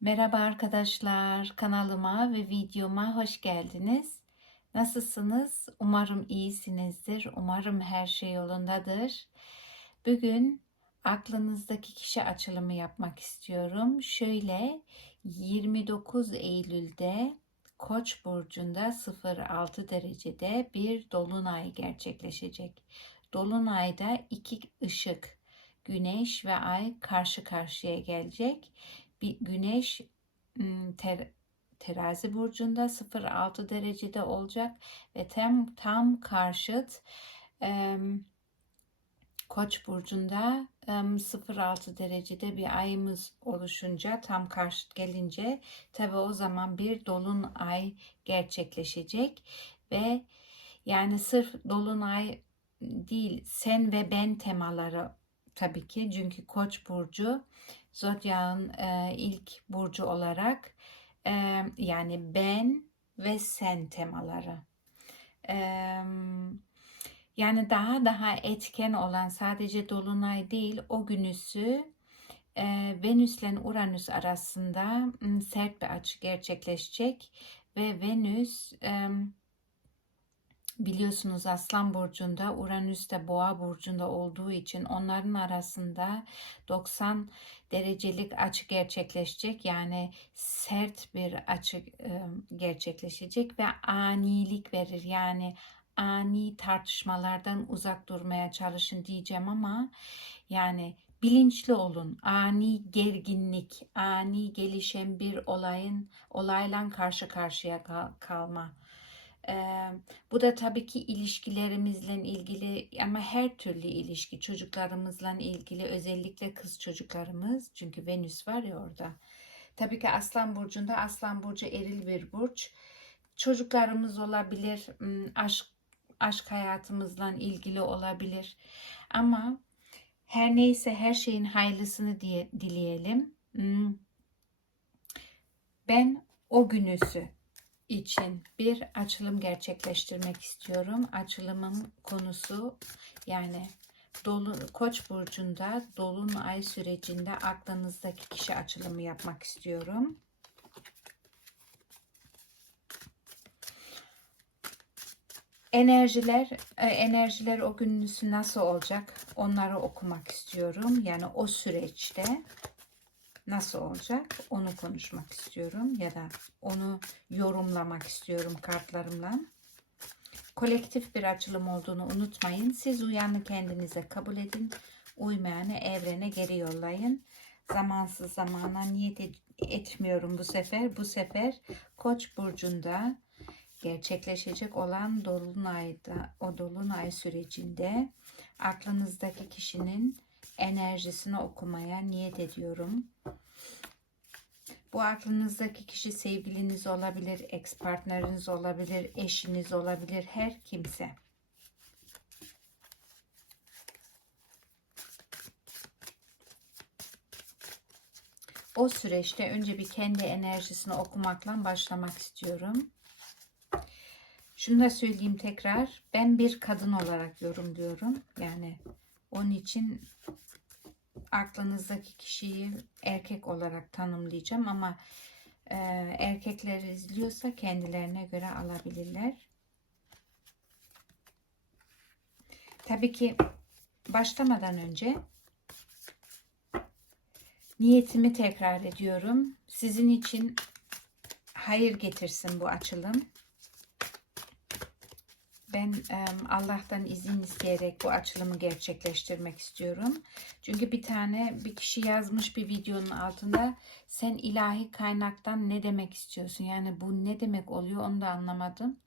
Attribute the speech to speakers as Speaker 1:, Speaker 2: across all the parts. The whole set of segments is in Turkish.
Speaker 1: Merhaba arkadaşlar, kanalıma ve videoma hoş geldiniz. Nasılsınız? Umarım iyisinizdir. Umarım her şey yolundadır. Bugün aklınızdaki kişi açılımı yapmak istiyorum. Şöyle 29 Eylül'de Koç burcunda 06 derecede bir dolunay gerçekleşecek. Dolunayda iki ışık, güneş ve ay karşı karşıya gelecek bir güneş ter- terazi burcunda 06 derecede olacak ve tam tam karşıt em, Koç burcunda em, 06 derecede bir ayımız oluşunca tam karşıt gelince tabi o zaman bir dolunay gerçekleşecek ve yani sırf dolunay değil sen ve ben temaları tabii ki. Çünkü Koç burcu Zodyağın e, ilk burcu olarak e, yani ben ve sen temaları. E, yani daha daha etken olan sadece dolunay değil o günüsü e, Venüs ile Uranüs arasında sert bir açı gerçekleşecek ve Venüs biliyorsunuz Aslan burcunda, Uranüs de Boğa burcunda olduğu için onların arasında 90 derecelik açı gerçekleşecek. Yani sert bir açı e, gerçekleşecek ve anilik verir. Yani ani tartışmalardan uzak durmaya çalışın diyeceğim ama yani bilinçli olun. Ani gerginlik, ani gelişen bir olayın olayla karşı karşıya kal- kalma. Ee, bu da tabii ki ilişkilerimizle ilgili ama her türlü ilişki çocuklarımızla ilgili özellikle kız çocuklarımız çünkü Venüs var ya orada. Tabii ki Aslan burcunda Aslan burcu eril bir burç. Çocuklarımız olabilir, aşk aşk hayatımızla ilgili olabilir. Ama her neyse her şeyin hayırlısını diye dileyelim. Ben o günüsü için bir açılım gerçekleştirmek istiyorum. Açılımın konusu yani Dolu, Koç burcunda dolunay sürecinde aklınızdaki kişi açılımı yapmak istiyorum. Enerjiler, e, enerjiler o günüsü nasıl olacak? Onları okumak istiyorum. Yani o süreçte nasıl olacak? Onu konuşmak istiyorum ya da onu yorumlamak istiyorum kartlarımla. Kolektif bir açılım olduğunu unutmayın. Siz uyanı kendinize kabul edin. Uymayanı evrene geri yollayın. Zamansız zamana niyet et- etmiyorum bu sefer. Bu sefer Koç burcunda gerçekleşecek olan dolunayda o dolunay sürecinde aklınızdaki kişinin enerjisini okumaya niyet ediyorum. Bu aklınızdaki kişi sevgiliniz olabilir, ex partneriniz olabilir, eşiniz olabilir, her kimse. O süreçte önce bir kendi enerjisini okumakla başlamak istiyorum. Şunu da söyleyeyim tekrar. Ben bir kadın olarak yorumluyorum. Yani onun için aklınızdaki kişiyi erkek olarak tanımlayacağım ama e, erkekler izliyorsa kendilerine göre alabilirler. Tabii ki başlamadan önce niyetimi tekrar ediyorum. Sizin için hayır getirsin bu açılım. Ben e, Allah'tan izin isteyerek bu açılımı gerçekleştirmek istiyorum. Çünkü bir tane bir kişi yazmış bir videonun altında sen ilahi kaynaktan ne demek istiyorsun? Yani bu ne demek oluyor onu da anlamadım.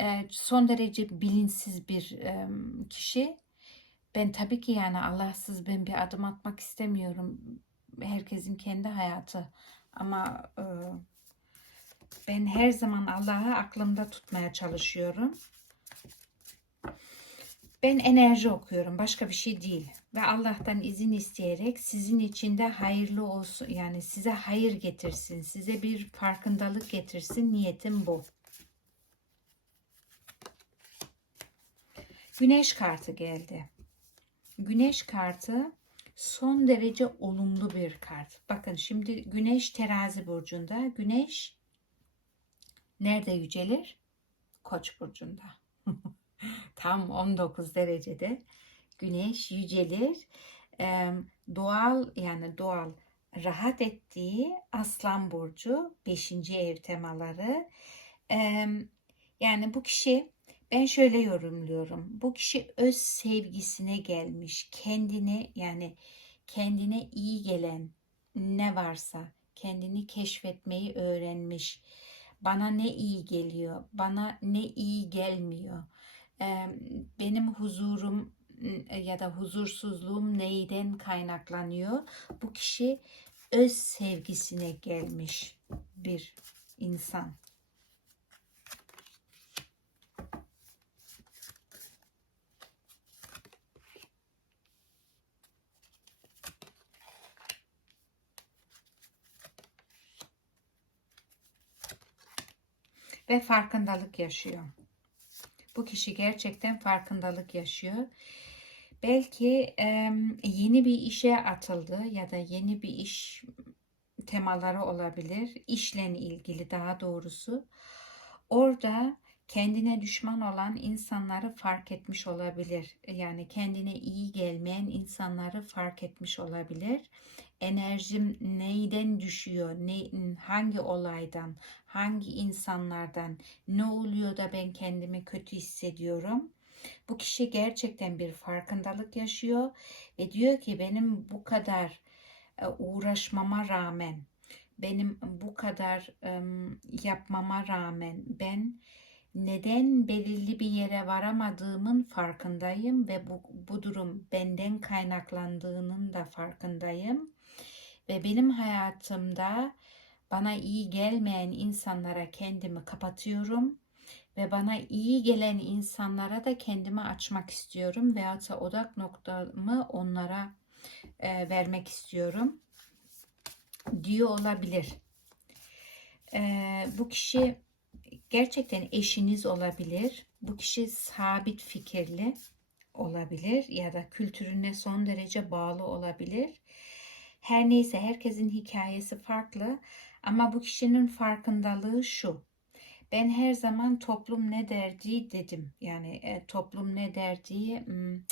Speaker 1: E, son derece bilinçsiz bir e, kişi. Ben tabii ki yani Allahsız ben bir adım atmak istemiyorum. Herkesin kendi hayatı. Ama e, ben her zaman Allah'ı aklımda tutmaya çalışıyorum. Ben enerji okuyorum. Başka bir şey değil. Ve Allah'tan izin isteyerek sizin için de hayırlı olsun. Yani size hayır getirsin. Size bir farkındalık getirsin. Niyetim bu. Güneş kartı geldi. Güneş kartı son derece olumlu bir kart. Bakın şimdi Güneş terazi burcunda. Güneş nerede yücelir? Koç burcunda. Tam 19 derecede Güneş yücelir. Ee, doğal yani doğal rahat ettiği Aslan burcu 5. ev temaları. Ee, yani bu kişi ben şöyle yorumluyorum. Bu kişi öz sevgisine gelmiş. Kendine yani kendine iyi gelen ne varsa kendini keşfetmeyi öğrenmiş. Bana ne iyi geliyor, bana ne iyi gelmiyor. Benim huzurum ya da huzursuzluğum neyden kaynaklanıyor? Bu kişi öz sevgisine gelmiş bir insan. ve farkındalık yaşıyor. Bu kişi gerçekten farkındalık yaşıyor. Belki e, yeni bir işe atıldı ya da yeni bir iş temaları olabilir. İşle ilgili daha doğrusu. Orada kendine düşman olan insanları fark etmiş olabilir. Yani kendine iyi gelmeyen insanları fark etmiş olabilir. Enerjim neyden düşüyor, ne, hangi olaydan, hangi insanlardan, ne oluyor da ben kendimi kötü hissediyorum. Bu kişi gerçekten bir farkındalık yaşıyor ve diyor ki benim bu kadar e, uğraşmama rağmen, benim bu kadar yapmama rağmen ben neden belirli bir yere varamadığımın farkındayım ve bu, bu durum benden kaynaklandığının da farkındayım. Ve benim hayatımda bana iyi gelmeyen insanlara kendimi kapatıyorum ve bana iyi gelen insanlara da kendimi açmak istiyorum veyahut da odak noktamı onlara e, vermek istiyorum diyor olabilir. E, bu kişi gerçekten eşiniz olabilir. Bu kişi sabit fikirli olabilir ya da kültürüne son derece bağlı olabilir. Her neyse herkesin hikayesi farklı ama bu kişinin farkındalığı şu. Ben her zaman toplum ne derdi dedim. Yani e, toplum ne derdi hmm,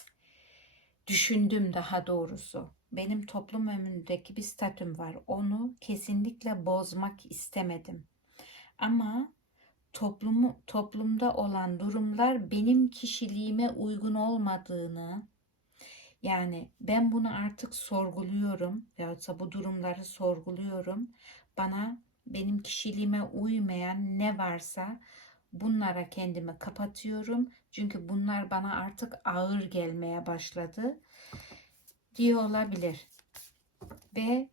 Speaker 1: düşündüm daha doğrusu. Benim toplum önündeki bir statüm var. Onu kesinlikle bozmak istemedim. Ama toplumu toplumda olan durumlar benim kişiliğime uygun olmadığını yani ben bunu artık sorguluyorum yahutsa bu durumları sorguluyorum. Bana benim kişiliğime uymayan ne varsa bunlara kendimi kapatıyorum. Çünkü bunlar bana artık ağır gelmeye başladı diye olabilir. Ve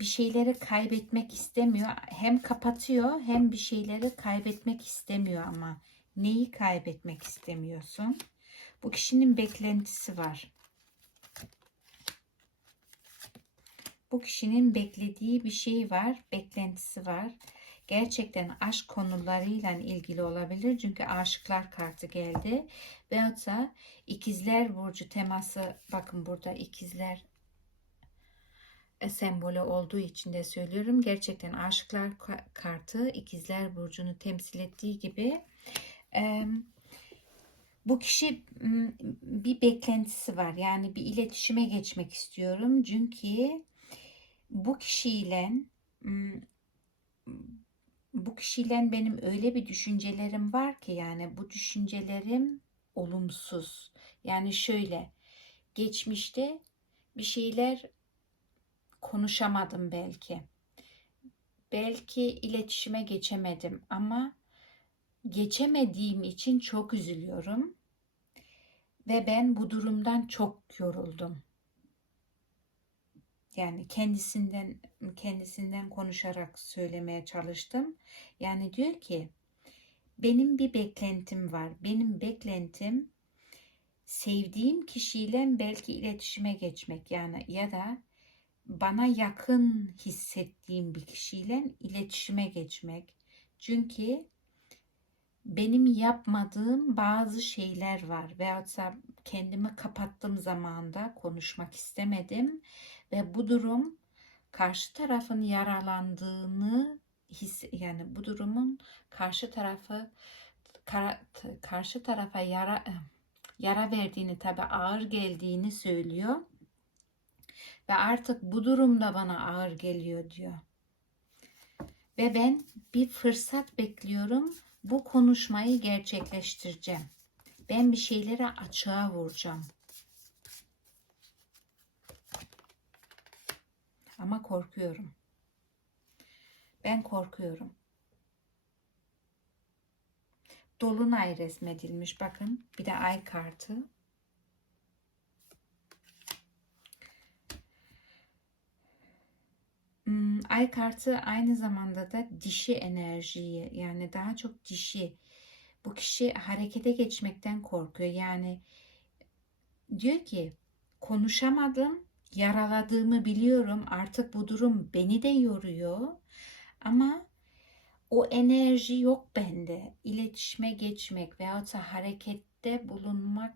Speaker 1: bir şeyleri kaybetmek istemiyor. Hem kapatıyor hem bir şeyleri kaybetmek istemiyor ama neyi kaybetmek istemiyorsun? Bu kişinin beklentisi var. Bu kişinin beklediği bir şey var, beklentisi var. Gerçekten aşk konularıyla ilgili olabilir. Çünkü aşıklar kartı geldi. Veyahut da ikizler burcu teması bakın burada ikizler sembolü olduğu için de söylüyorum. Gerçekten aşıklar kartı ikizler burcunu temsil ettiği gibi bu kişi bir beklentisi var. Yani bir iletişime geçmek istiyorum. Çünkü bu kişiyle bu kişiyle benim öyle bir düşüncelerim var ki yani bu düşüncelerim olumsuz. Yani şöyle geçmişte bir şeyler konuşamadım belki. Belki iletişime geçemedim ama geçemediğim için çok üzülüyorum. Ve ben bu durumdan çok yoruldum. Yani kendisinden kendisinden konuşarak söylemeye çalıştım. Yani diyor ki benim bir beklentim var. Benim beklentim sevdiğim kişiyle belki iletişime geçmek yani ya da bana yakın hissettiğim bir kişiyle iletişime geçmek. Çünkü benim yapmadığım bazı şeyler var veyahut kendimi kapattığım zamanda konuşmak istemedim ve bu durum karşı tarafın yaralandığını his yani bu durumun karşı tarafı t- karşı tarafa yara yara verdiğini tabi ağır geldiğini söylüyor ve artık bu durumda bana ağır geliyor diyor. Ve ben bir fırsat bekliyorum. Bu konuşmayı gerçekleştireceğim. Ben bir şeylere açığa vuracağım. Ama korkuyorum. Ben korkuyorum. Dolunay resmedilmiş. Bakın bir de ay kartı. Hmm, ay kartı aynı zamanda da dişi enerjiyi yani daha çok dişi. Bu kişi harekete geçmekten korkuyor. Yani diyor ki konuşamadım, yaraladığımı biliyorum. Artık bu durum beni de yoruyor. Ama o enerji yok bende. İletişime geçmek veyahut da harekette bulunmak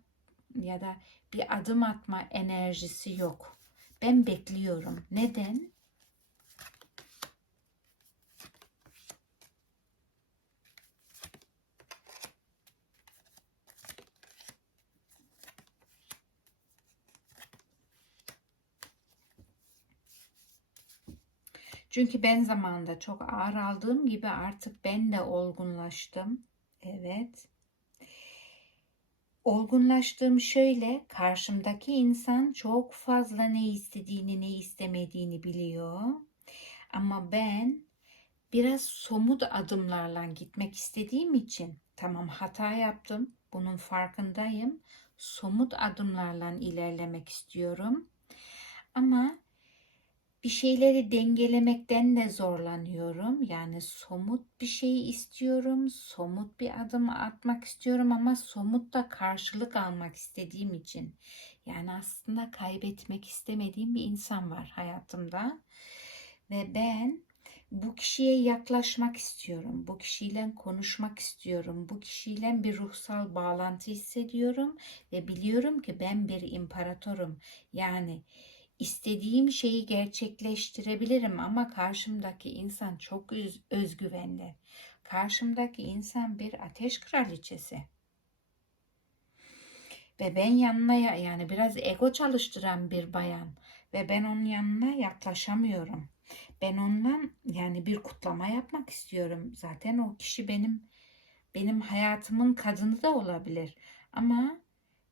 Speaker 1: ya da bir adım atma enerjisi yok. Ben bekliyorum. Neden? Çünkü ben zamanında çok ağır aldığım gibi artık ben de olgunlaştım. Evet. Olgunlaştığım şöyle, karşımdaki insan çok fazla ne istediğini, ne istemediğini biliyor. Ama ben biraz somut adımlarla gitmek istediğim için tamam hata yaptım. Bunun farkındayım. Somut adımlarla ilerlemek istiyorum. Ama bir şeyleri dengelemekten de zorlanıyorum. Yani somut bir şey istiyorum, somut bir adım atmak istiyorum ama somut da karşılık almak istediğim için. Yani aslında kaybetmek istemediğim bir insan var hayatımda. Ve ben bu kişiye yaklaşmak istiyorum. Bu kişiyle konuşmak istiyorum. Bu kişiyle bir ruhsal bağlantı hissediyorum ve biliyorum ki ben bir imparatorum. Yani istediğim şeyi gerçekleştirebilirim ama karşımdaki insan çok öz- özgüvenli. Karşımdaki insan bir ateş kraliçesi. Ve ben yanına ya- yani biraz ego çalıştıran bir bayan ve ben onun yanına yaklaşamıyorum. Ben ondan yani bir kutlama yapmak istiyorum. Zaten o kişi benim benim hayatımın kadını da olabilir. Ama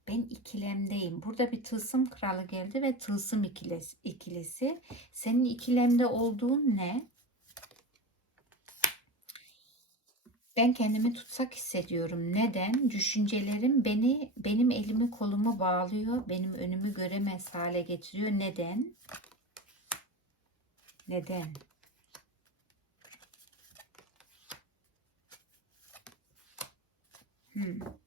Speaker 1: ben ikilemdeyim. Burada bir tılsım kralı geldi ve tılsım ikilisi. ikilisi. Senin ikilemde olduğun ne? Ben kendimi tutsak hissediyorum. Neden? Düşüncelerim beni benim elimi kolumu bağlıyor. Benim önümü göremez hale getiriyor. Neden? Neden? Hmm.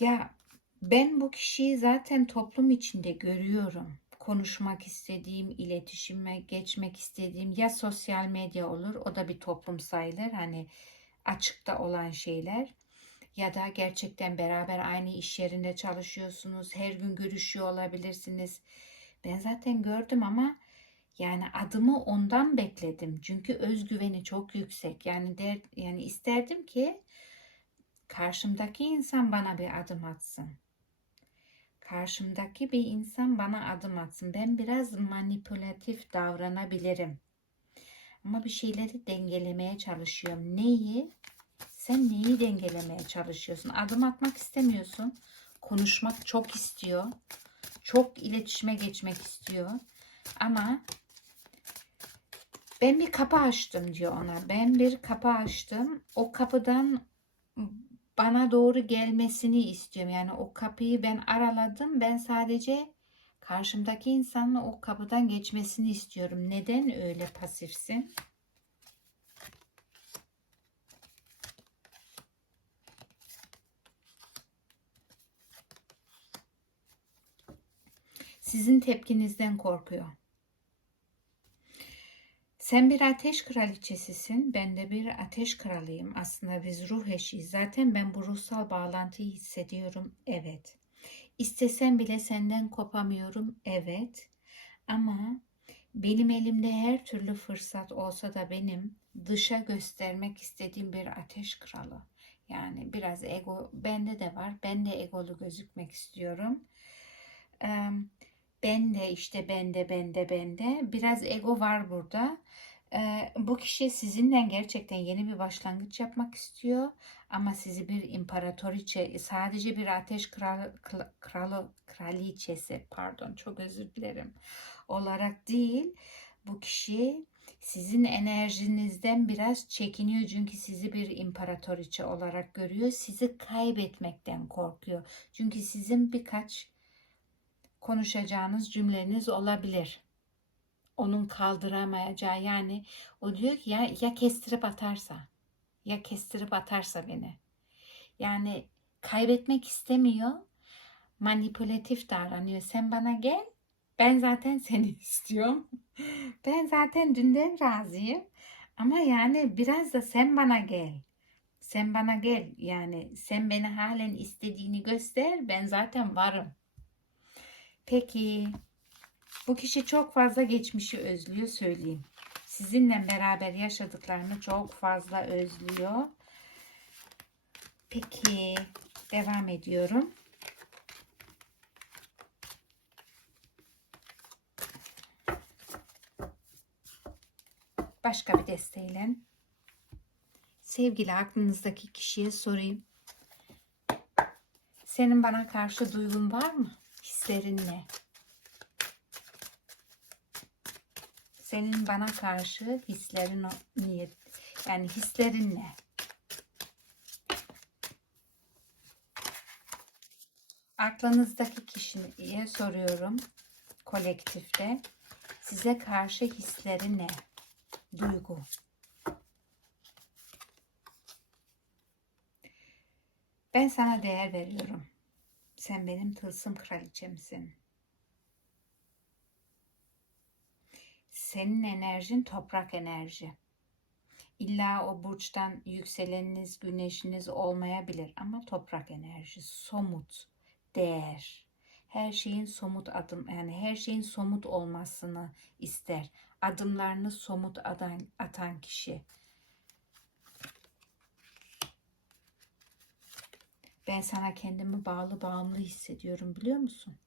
Speaker 1: Ya ben bu kişiyi zaten toplum içinde görüyorum. Konuşmak istediğim, iletişime geçmek istediğim ya sosyal medya olur, o da bir toplum sayılır. Hani açıkta olan şeyler ya da gerçekten beraber aynı iş yerinde çalışıyorsunuz, her gün görüşüyor olabilirsiniz. Ben zaten gördüm ama yani adımı ondan bekledim. Çünkü özgüveni çok yüksek. Yani der, yani isterdim ki karşımdaki insan bana bir adım atsın. Karşımdaki bir insan bana adım atsın. Ben biraz manipülatif davranabilirim. Ama bir şeyleri dengelemeye çalışıyorum. Neyi? Sen neyi dengelemeye çalışıyorsun? Adım atmak istemiyorsun. Konuşmak çok istiyor. Çok iletişime geçmek istiyor. Ama ben bir kapı açtım diyor ona. Ben bir kapı açtım. O kapıdan bana doğru gelmesini istiyorum. Yani o kapıyı ben araladım. Ben sadece karşımdaki insanın o kapıdan geçmesini istiyorum. Neden öyle pasifsin? Sizin tepkinizden korkuyor. Sen bir ateş kraliçesisin, ben de bir ateş kralıyım. Aslında biz ruh eşiyiz. Zaten ben bu ruhsal bağlantıyı hissediyorum. Evet. İstesem bile senden kopamıyorum. Evet. Ama benim elimde her türlü fırsat olsa da benim dışa göstermek istediğim bir ateş kralı. Yani biraz ego bende de var. Ben de egolu gözükmek istiyorum. Eee, ben de işte bende bende bende biraz ego var burada. Eee, bu kişi sizinle gerçekten yeni bir başlangıç yapmak istiyor ama sizi bir imparatoriçe sadece bir ateş kral- kralı kraliçesi pardon çok özür dilerim olarak değil bu kişi sizin enerjinizden biraz çekiniyor çünkü sizi bir imparatoriçe olarak görüyor. Sizi kaybetmekten korkuyor. Çünkü sizin birkaç konuşacağınız cümleniz olabilir. Onun kaldıramayacağı yani o diyor ki ya, ya kestirip atarsa ya kestirip atarsa beni. Yani kaybetmek istemiyor. Manipülatif davranıyor. Sen bana gel. Ben zaten seni istiyorum. Ben zaten dünden razıyım. Ama yani biraz da sen bana gel. Sen bana gel. Yani sen beni halen istediğini göster. Ben zaten varım. Peki bu kişi çok fazla geçmişi özlüyor söyleyeyim. Sizinle beraber yaşadıklarını çok fazla özlüyor. Peki devam ediyorum. Başka bir desteğiyle sevgili aklınızdaki kişiye sorayım. Senin bana karşı duygun var mı? Hislerin ne? Senin bana karşı hislerin niyet yani hislerin ne? Aklınızdaki kişiye soruyorum kolektifte. Size karşı hisleri ne? Duygu. Ben sana değer veriyorum. Sen benim tılsım kraliçemsin. Senin enerjin toprak enerji. İlla o burçtan yükseleniniz, güneşiniz olmayabilir ama toprak enerji, somut, değer. Her şeyin somut adım yani her şeyin somut olmasını ister. Adımlarını somut atan, atan kişi. Ben sana kendimi bağlı bağımlı hissediyorum biliyor musun?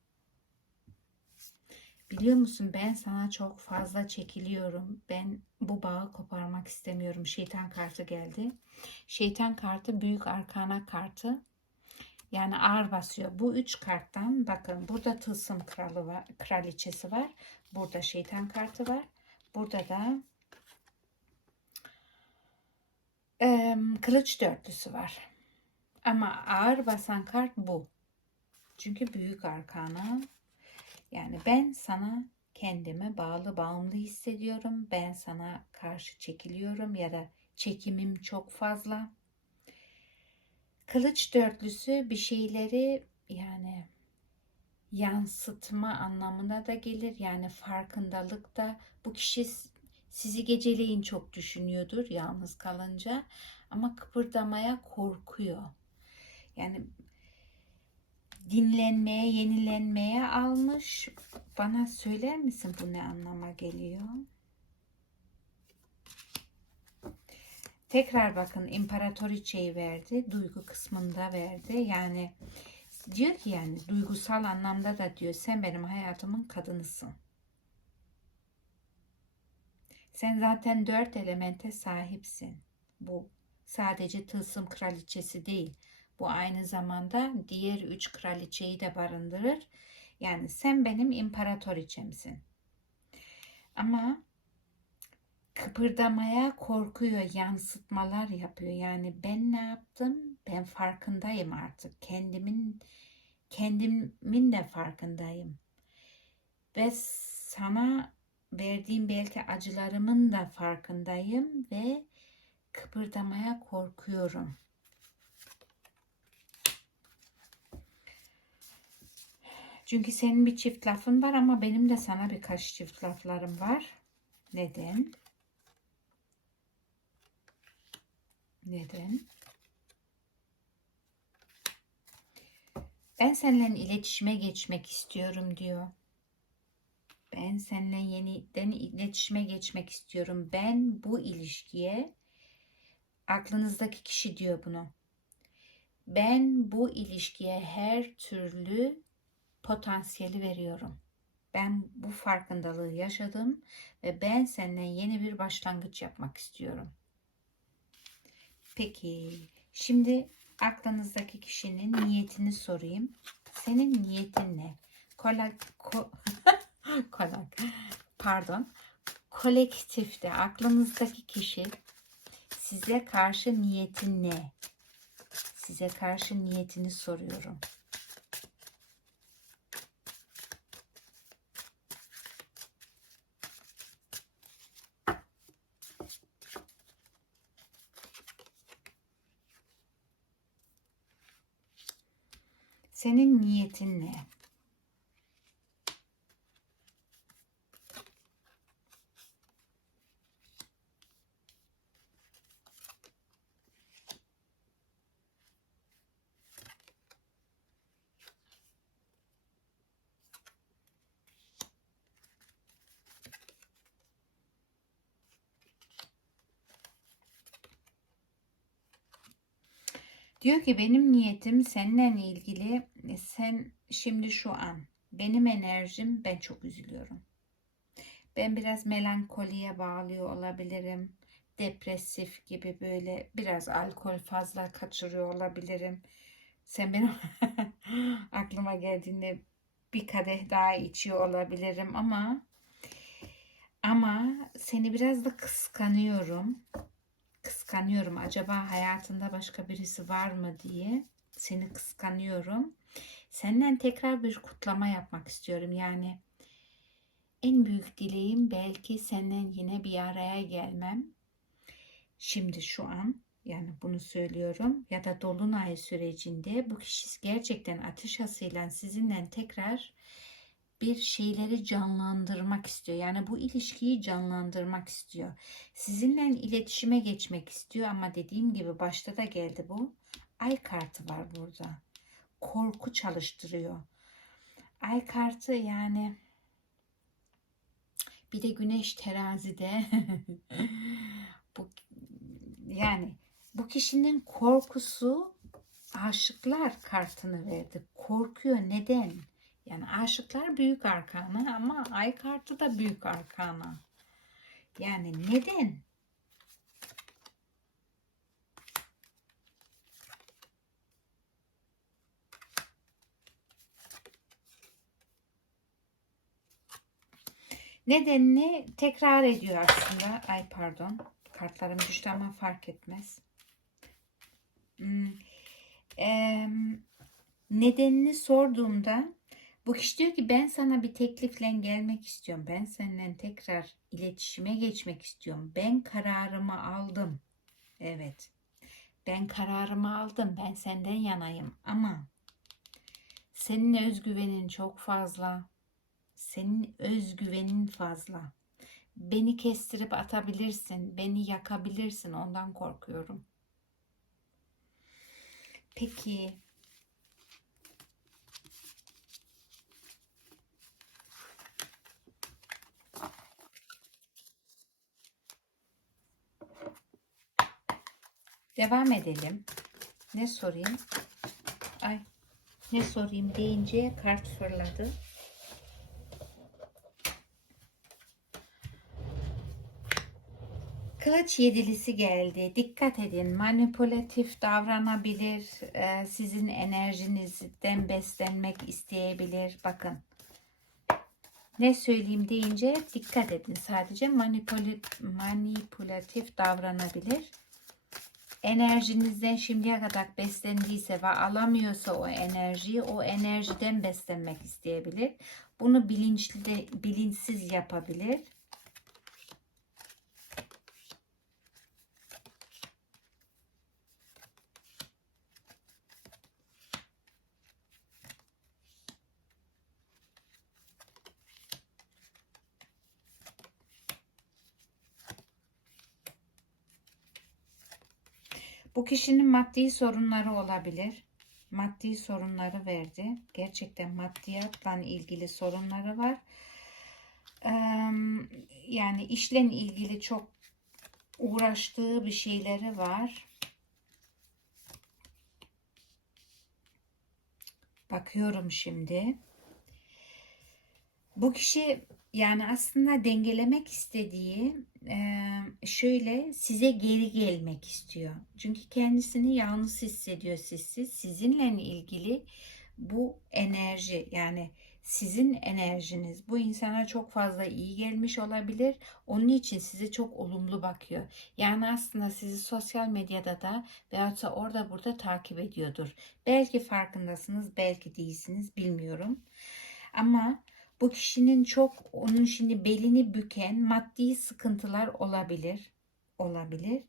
Speaker 1: Biliyor musun ben sana çok fazla çekiliyorum. Ben bu bağı koparmak istemiyorum. Şeytan kartı geldi. Şeytan kartı büyük arkana kartı. Yani ağır basıyor. Bu üç karttan bakın burada tılsım kralı var, kraliçesi var. Burada şeytan kartı var. Burada da em, kılıç dörtlüsü var. Ama ağır basan kart bu. Çünkü büyük arkana. Yani ben sana kendime bağlı bağımlı hissediyorum. Ben sana karşı çekiliyorum ya da çekimim çok fazla. Kılıç dörtlüsü bir şeyleri yani yansıtma anlamına da gelir. Yani farkındalık da bu kişi sizi geceleyin çok düşünüyordur yalnız kalınca ama kıpırdamaya korkuyor. Yani dinlenmeye, yenilenmeye almış. Bana söyler misin bu ne anlama geliyor? Tekrar bakın imparatoriçeyi verdi. Duygu kısmında verdi. Yani diyor ki yani duygusal anlamda da diyor sen benim hayatımın kadınısın. Sen zaten dört elemente sahipsin. Bu sadece tılsım kraliçesi değil. Bu aynı zamanda diğer üç kraliçeyi de barındırır. Yani sen benim imparatoriçemsin. Ama kıpırdamaya korkuyor, yansıtmalar yapıyor. Yani ben ne yaptım? Ben farkındayım artık. Kendimin kendimin de farkındayım. Ve sana verdiğim belki acılarımın da farkındayım ve kıpırdamaya korkuyorum. Çünkü senin bir çift lafın var ama benim de sana birkaç çift laflarım var. Neden? Neden? Ben seninle iletişime geçmek istiyorum diyor. Ben seninle yeniden iletişime geçmek istiyorum. Ben bu ilişkiye aklınızdaki kişi diyor bunu. Ben bu ilişkiye her türlü potansiyeli veriyorum. Ben bu farkındalığı yaşadım ve ben seninle yeni bir başlangıç yapmak istiyorum. Peki, şimdi aklınızdaki kişinin niyetini sorayım. Senin niyetin ne? Kolak, ko, kolak, pardon. Kolektifte aklınızdaki kişi size karşı niyetin ne? Size karşı niyetini soruyorum. Senin niyetin ne? Diyor ki benim niyetim seninle ilgili e, sen şimdi şu an benim enerjim ben çok üzülüyorum. Ben biraz melankoliye bağlıyor olabilirim. Depresif gibi böyle biraz alkol fazla kaçırıyor olabilirim. Sen benim aklıma geldiğinde bir kadeh daha içiyor olabilirim ama ama seni biraz da kıskanıyorum kıskanıyorum. Acaba hayatında başka birisi var mı diye seni kıskanıyorum. Senden tekrar bir kutlama yapmak istiyorum. Yani en büyük dileğim belki senden yine bir araya gelmem. Şimdi şu an yani bunu söylüyorum ya da dolunay sürecinde bu kişi gerçekten ateş hasıyla sizinle tekrar bir şeyleri canlandırmak istiyor. Yani bu ilişkiyi canlandırmak istiyor. Sizinle iletişime geçmek istiyor ama dediğim gibi başta da geldi bu. Ay kartı var burada. Korku çalıştırıyor. Ay kartı yani bir de güneş terazide bu yani bu kişinin korkusu aşıklar kartını verdi. Korkuyor. Neden? Yani aşıklar büyük arkana ama ay kartı da büyük arkana. Yani neden? Nedenini tekrar ediyor aslında. Ay pardon. Kartlarım düştü ama fark etmez. Hmm. Ee, nedenini sorduğumda bu kişi diyor ki ben sana bir teklifle gelmek istiyorum. Ben seninle tekrar iletişime geçmek istiyorum. Ben kararımı aldım. Evet. Ben kararımı aldım. Ben senden yanayım ama senin özgüvenin çok fazla. Senin özgüvenin fazla. Beni kestirip atabilirsin. Beni yakabilirsin. Ondan korkuyorum. Peki Devam edelim. Ne sorayım? Ay ne sorayım deyince kart fırladı. Kılıç yedilisi geldi. Dikkat edin. Manipülatif davranabilir. Ee, sizin enerjinizden beslenmek isteyebilir. Bakın. Ne söyleyeyim deyince dikkat edin. Sadece manipülatif davranabilir enerjinizden şimdiye kadar beslendiyse ve alamıyorsa o enerjiyi o enerjiden beslenmek isteyebilir. Bunu bilinçli de bilinçsiz yapabilir. Bu kişinin maddi sorunları olabilir. Maddi sorunları verdi. Gerçekten maddiyatla ilgili sorunları var. Yani işle ilgili çok uğraştığı bir şeyleri var. Bakıyorum şimdi. Bu kişi yani aslında dengelemek istediği şöyle size geri gelmek istiyor. Çünkü kendisini yalnız hissediyor sizsiz. Sizinle ilgili bu enerji yani sizin enerjiniz bu insana çok fazla iyi gelmiş olabilir. Onun için size çok olumlu bakıyor. Yani aslında sizi sosyal medyada da veyahut da orada burada takip ediyordur. Belki farkındasınız, belki değilsiniz bilmiyorum. Ama bu kişinin çok onun şimdi belini büken maddi sıkıntılar olabilir. Olabilir.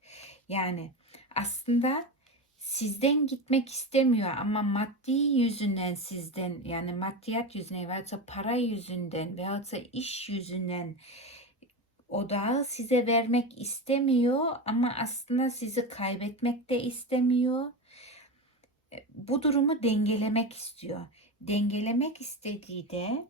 Speaker 1: Yani aslında sizden gitmek istemiyor ama maddi yüzünden sizden yani maddiyat yüzünden veyahut da para yüzünden veyahut da iş yüzünden odağı size vermek istemiyor ama aslında sizi kaybetmek de istemiyor. Bu durumu dengelemek istiyor. Dengelemek istediği de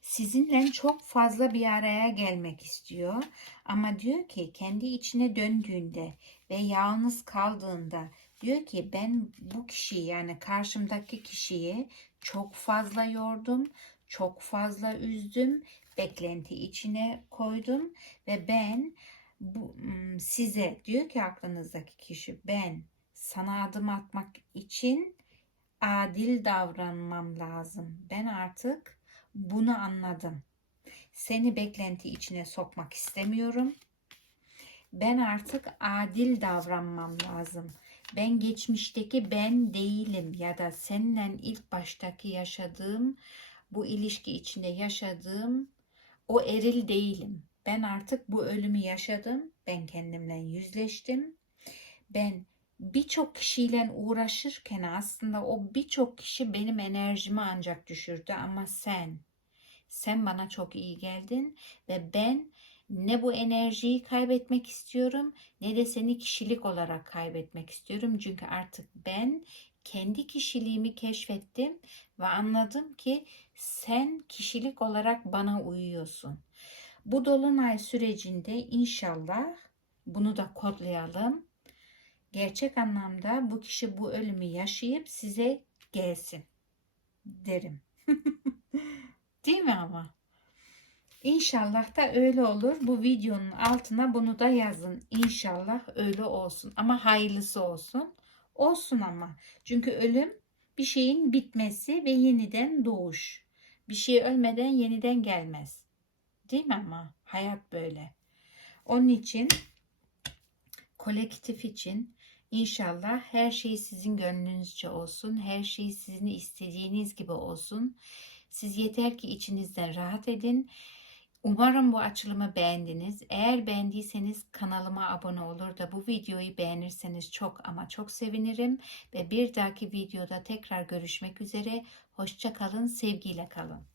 Speaker 1: sizinle çok fazla bir araya gelmek istiyor. Ama diyor ki kendi içine döndüğünde ve yalnız kaldığında diyor ki ben bu kişiyi yani karşımdaki kişiyi çok fazla yordum, çok fazla üzdüm, beklenti içine koydum ve ben bu size diyor ki aklınızdaki kişi ben sana adım atmak için adil davranmam lazım. Ben artık bunu anladım. Seni beklenti içine sokmak istemiyorum. Ben artık adil davranmam lazım. Ben geçmişteki ben değilim ya da seninle ilk baştaki yaşadığım bu ilişki içinde yaşadığım o eril değilim. Ben artık bu ölümü yaşadım. Ben kendimle yüzleştim. Ben birçok kişiyle uğraşırken aslında o birçok kişi benim enerjimi ancak düşürdü ama sen sen bana çok iyi geldin ve ben ne bu enerjiyi kaybetmek istiyorum ne de seni kişilik olarak kaybetmek istiyorum. Çünkü artık ben kendi kişiliğimi keşfettim ve anladım ki sen kişilik olarak bana uyuyorsun. Bu dolunay sürecinde inşallah bunu da kodlayalım. Gerçek anlamda bu kişi bu ölümü yaşayıp size gelsin derim. Değil mi ama? İnşallah da öyle olur. Bu videonun altına bunu da yazın. İnşallah öyle olsun. Ama hayırlısı olsun. Olsun ama. Çünkü ölüm bir şeyin bitmesi ve yeniden doğuş. Bir şey ölmeden yeniden gelmez. Değil mi ama? Hayat böyle. Onun için kolektif için inşallah her şey sizin gönlünüzce olsun. Her şey sizin istediğiniz gibi olsun. Siz yeter ki içinizden rahat edin. Umarım bu açılımı beğendiniz. Eğer beğendiyseniz kanalıma abone olur da bu videoyu beğenirseniz çok ama çok sevinirim. Ve bir dahaki videoda tekrar görüşmek üzere. Hoşça kalın, sevgiyle kalın.